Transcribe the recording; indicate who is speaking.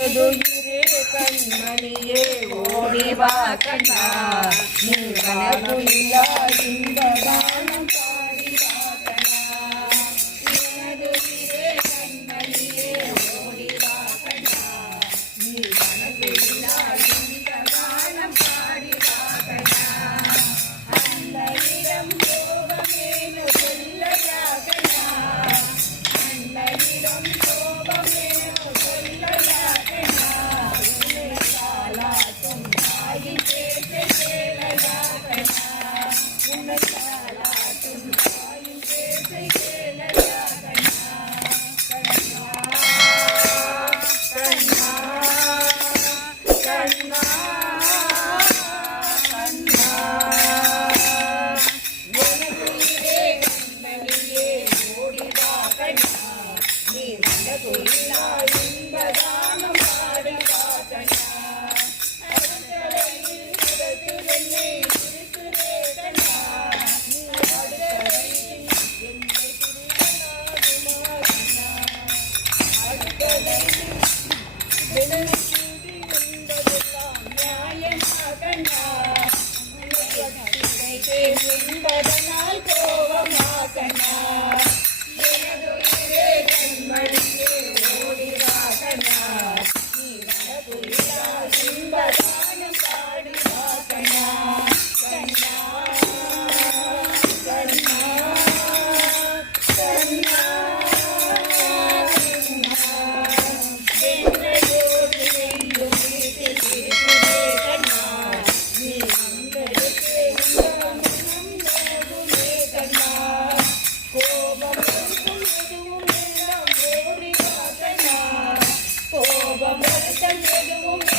Speaker 1: ದುಯಿರೆ ಕಣ್ಮಣಿಯೇ ಓಡಿವಾ ಕಣ್ಣ ನೀ ఉన్నతాల என்பதனால் கோபமாகன Yeah.